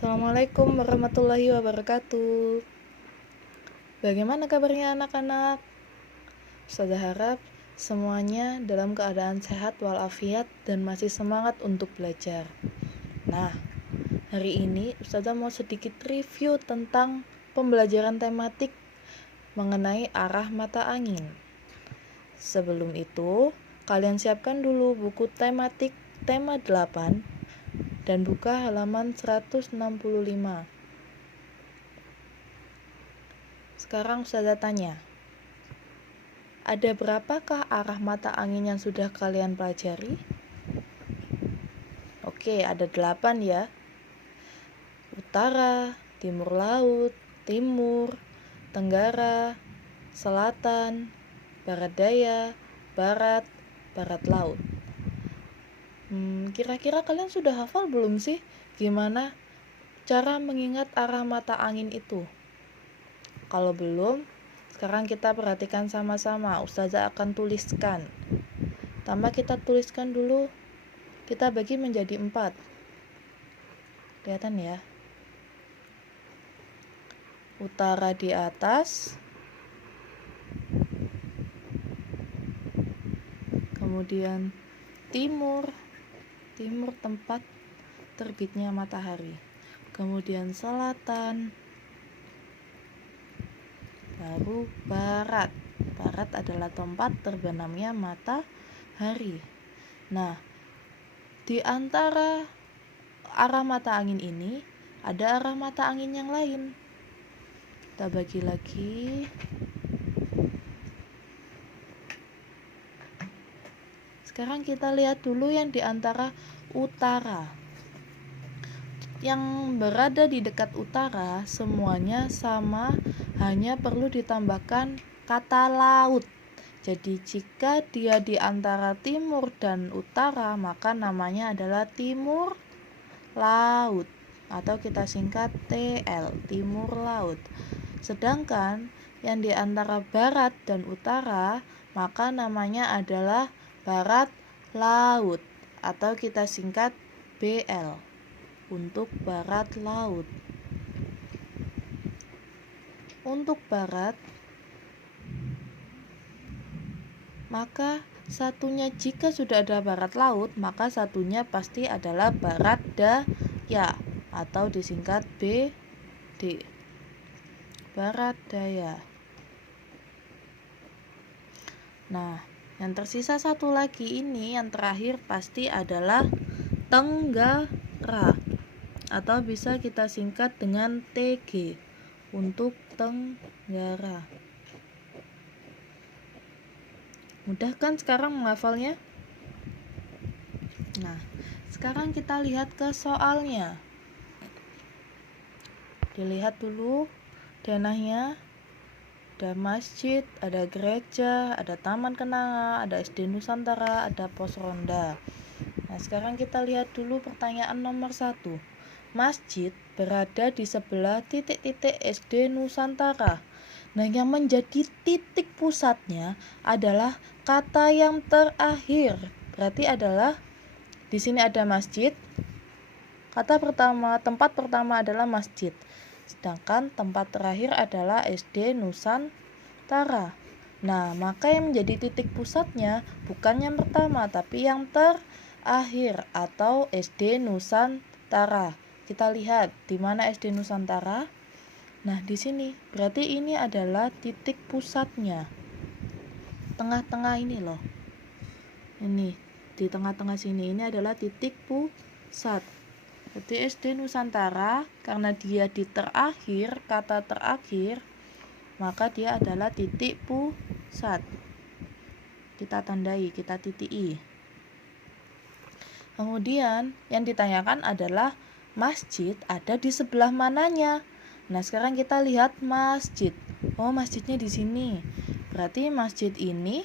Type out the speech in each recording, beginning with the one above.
Assalamualaikum warahmatullahi wabarakatuh. Bagaimana kabarnya anak-anak? Ustazah harap semuanya dalam keadaan sehat walafiat dan masih semangat untuk belajar. Nah, hari ini Ustazah mau sedikit review tentang pembelajaran tematik mengenai arah mata angin. Sebelum itu, kalian siapkan dulu buku tematik tema 8 dan buka halaman 165. Sekarang Ustazah tanya, ada berapakah arah mata angin yang sudah kalian pelajari? Oke, ada 8 ya. Utara, timur laut, timur, tenggara, selatan, barat daya, barat, barat laut. Kira-kira kalian sudah hafal belum sih gimana cara mengingat arah mata angin itu? Kalau belum, sekarang kita perhatikan sama-sama. Ustazah akan tuliskan. Pertama kita tuliskan dulu, kita bagi menjadi 4. Kelihatan ya? Utara di atas, kemudian timur tempat terbitnya matahari, kemudian selatan, baru barat adalah tempat terbenamnya matahari. Nah, di antara arah mata angin ini ada arah mata angin yang lain. Kita bagi lagi. Sekarang kita lihat dulu yang di antara utara. Yang berada di dekat utara semuanya sama, hanya perlu ditambahkan kata laut. Jadi jika dia di antara timur dan utara, maka namanya adalah timur laut, atau kita singkat TL, timur laut. Sedangkan yang di antara barat dan utara, maka namanya adalah barat laut, atau kita singkat BL untuk barat laut. Untuk barat, maka satunya jika sudah ada barat laut, maka satunya pasti adalah barat daya, atau disingkat BD, barat daya. Nah, yang tersisa satu lagi ini, yang terakhir pasti adalah tenggara, atau bisa kita singkat dengan TG untuk tenggara. Mudah kan sekarang menghafalnya? Nah, sekarang kita lihat ke soalnya. Dilihat dulu denahnya. Ada masjid, ada gereja, ada taman kenanga, ada SD Nusantara, ada pos ronda. Nah, sekarang kita lihat dulu pertanyaan nomor 1. Masjid berada di sebelah titik-titik SD Nusantara. Nah, yang menjadi titik pusatnya adalah kata yang terakhir. Berarti adalah di sini ada masjid. Tempat pertama adalah masjid. Sedangkan tempat terakhir adalah SD Nusantara. Nah, maka yang menjadi titik pusatnya bukan yang pertama, tapi yang terakhir, atau SD Nusantara. Kita lihat di mana SD Nusantara. Nah, di sini berarti ini adalah titik pusatnya. Tengah-tengah ini loh. Ini di tengah-tengah sini, ini adalah titik pusat. Berarti SD Nusantara, karena dia di terakhir, kata terakhir, maka dia adalah titik pusat. Kita tandai, kita titiki. Kemudian yang ditanyakan adalah masjid ada di sebelah mananya. Nah, sekarang kita lihat masjid. Oh, masjidnya di sini. Berarti masjid ini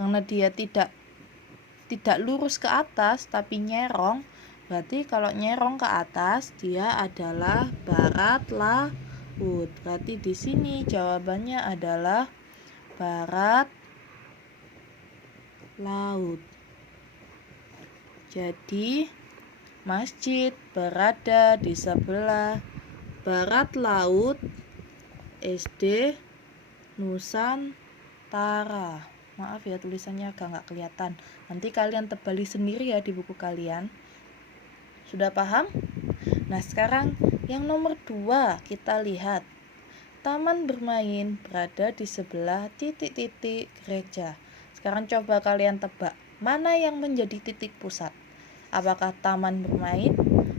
karena dia tidak lurus ke atas tapi nyerong, berarti kalau nyerong ke atas dia adalah barat laut. Berarti di sini jawabannya adalah barat laut. Jadi masjid berada di sebelah barat laut SD Nusantara. Maaf ya, tulisannya agak nggak kelihatan. Nanti kalian tebali sendiri ya di buku kalian. Sudah paham? Nah, sekarang yang nomor 2 kita lihat. Taman bermain berada di sebelah titik-titik gereja. Sekarang coba kalian tebak, mana yang menjadi titik pusat? Apakah taman bermain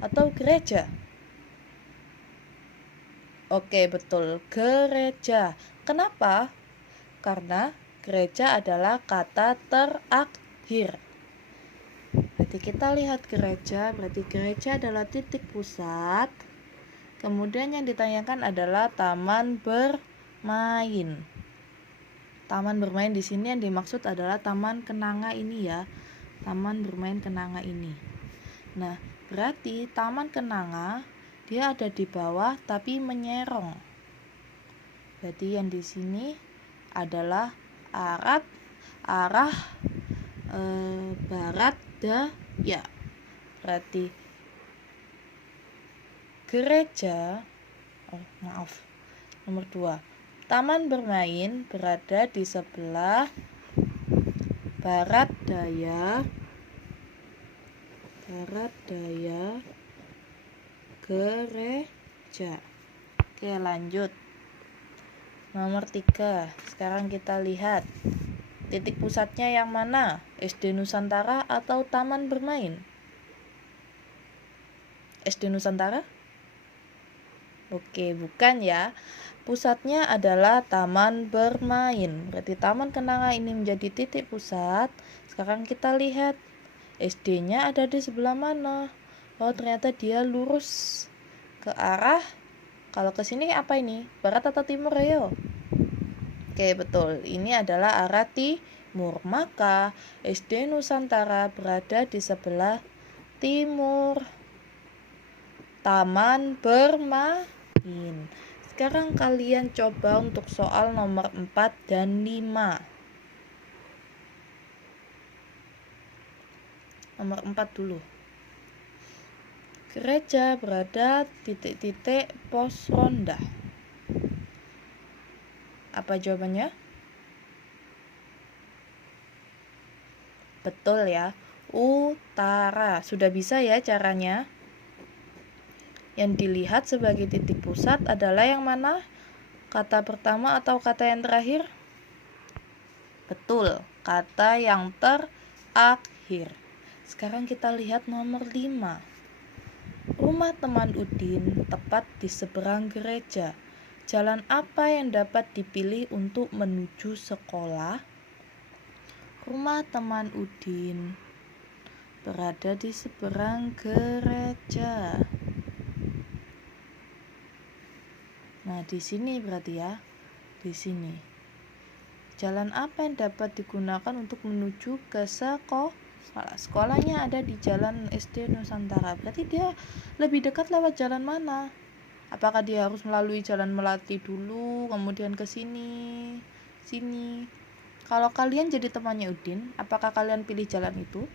atau gereja? Oke, betul, gereja. Kenapa? Karena gereja adalah kata terakhir. Berarti kita lihat gereja, berarti gereja adalah titik pusat. Kemudian yang ditanyakan adalah taman bermain. Taman bermain di sini yang dimaksud adalah taman kenanga ini ya. Taman bermain kenanga ini. Nah, berarti taman kenanga dia ada di bawah tapi menyerong. Berarti yang di sini adalah arah barat daya. Berarti gereja, nomor 2. Taman bermain berada di sebelah barat daya gereja. Oke, lanjut. Nomor 3. Sekarang kita lihat titik pusatnya yang mana? SD Nusantara atau taman bermain? SD Nusantara? Oke, bukan ya. Pusatnya adalah taman bermain. Berarti taman kenanga ini menjadi titik pusat. Sekarang kita lihat SD-nya ada di sebelah mana? Oh, ternyata dia lurus ke arah, kalau ke sini apa ini? Barat atau timur, ayo? Oke, betul. Ini adalah arah timur. Maka SD Nusantara berada di sebelah timur. Taman bermain. Sekarang kalian coba untuk soal nomor 4 dan 5. Nomor 4 dulu. Gereja berada titik-titik pos ronda. Apa jawabannya? Betul ya. Utara. Sudah bisa ya caranya? Yang dilihat sebagai titik pusat adalah yang mana? Kata pertama atau kata yang terakhir? Betul, kata yang terakhir. Sekarang kita lihat nomor 5. Rumah teman Udin tepat di seberang gereja. Jalan apa yang dapat dipilih untuk menuju sekolah? Rumah teman Udin berada di seberang gereja. Nah, di sini berarti ya. Di sini. Jalan apa yang dapat digunakan untuk menuju ke sekolah? Sekolahnya ada di Jalan SD Nusantara. Berarti dia lebih dekat lewat jalan mana? Apakah dia harus melalui Jalan Melati dulu, kemudian ke sini? Kalau kalian jadi temannya Udin, apakah kalian pilih jalan itu?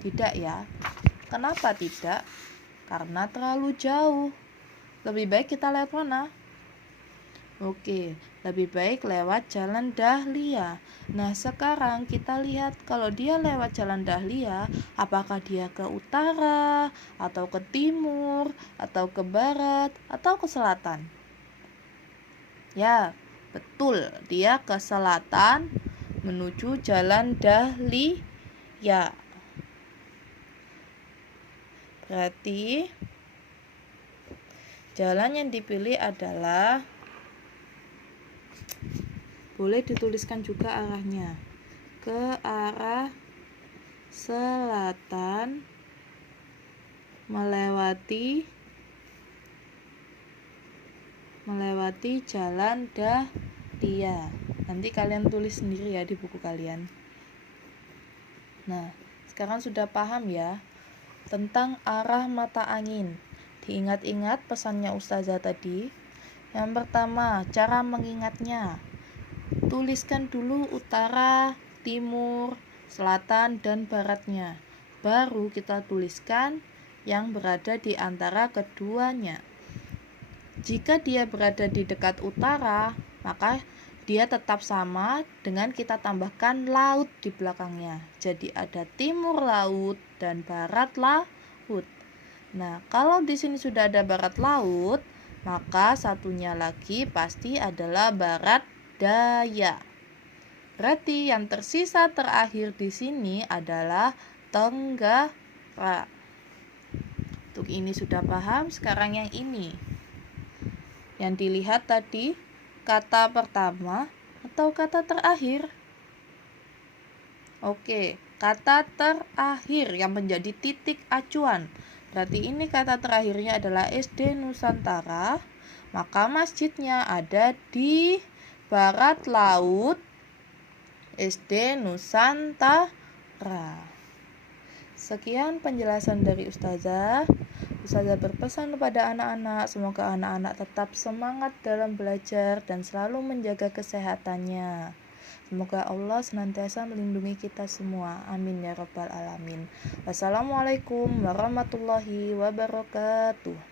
Tidak ya. Kenapa tidak? Karena terlalu jauh. Lebih baik kita lewat mana? Oke, lebih baik lewat Jalan Dahlia. Nah, sekarang kita lihat kalau dia lewat Jalan Dahlia, apakah dia ke utara, atau ke timur, atau ke barat, atau ke selatan? Ya, betul. Dia ke selatan menuju Jalan Dahlia. Berarti jalan yang dipilih adalah, boleh dituliskan juga arahnya, ke arah selatan melewati Jalan Dahlia. Nanti kalian tulis sendiri ya di buku kalian. Nah, sekarang sudah paham ya tentang arah mata angin. Diingat-ingat pesannya Ustazah tadi. Yang pertama, cara mengingatnya. Tuliskan dulu utara, timur, selatan, dan baratnya. baru kita tuliskan yang berada di antara keduanya. Jika dia berada di dekat utara, maka dia tetap sama dengan kita tambahkan laut di belakangnya. Jadi ada timur laut dan barat laut. Nah, kalau di sini sudah ada barat laut, maka satunya lagi pasti adalah barat daya. Berarti yang tersisa terakhir di sini adalah tenggara. Untuk ini sudah paham, sekarang yang ini. Yang dilihat tadi kata pertama atau kata terakhir? Oke, kata terakhir yang menjadi titik acuan. Berarti ini kata terakhirnya adalah SD Nusantara, maka masjidnya ada di barat laut SD Nusantara. Sekian penjelasan dari Ustazah. Ustazah berpesan kepada anak-anak, semoga anak-anak tetap semangat dalam belajar dan selalu menjaga kesehatannya. Semoga Allah senantiasa melindungi kita semua. Amin ya rabbal alamin. Wassalamualaikum warahmatullahi wabarakatuh.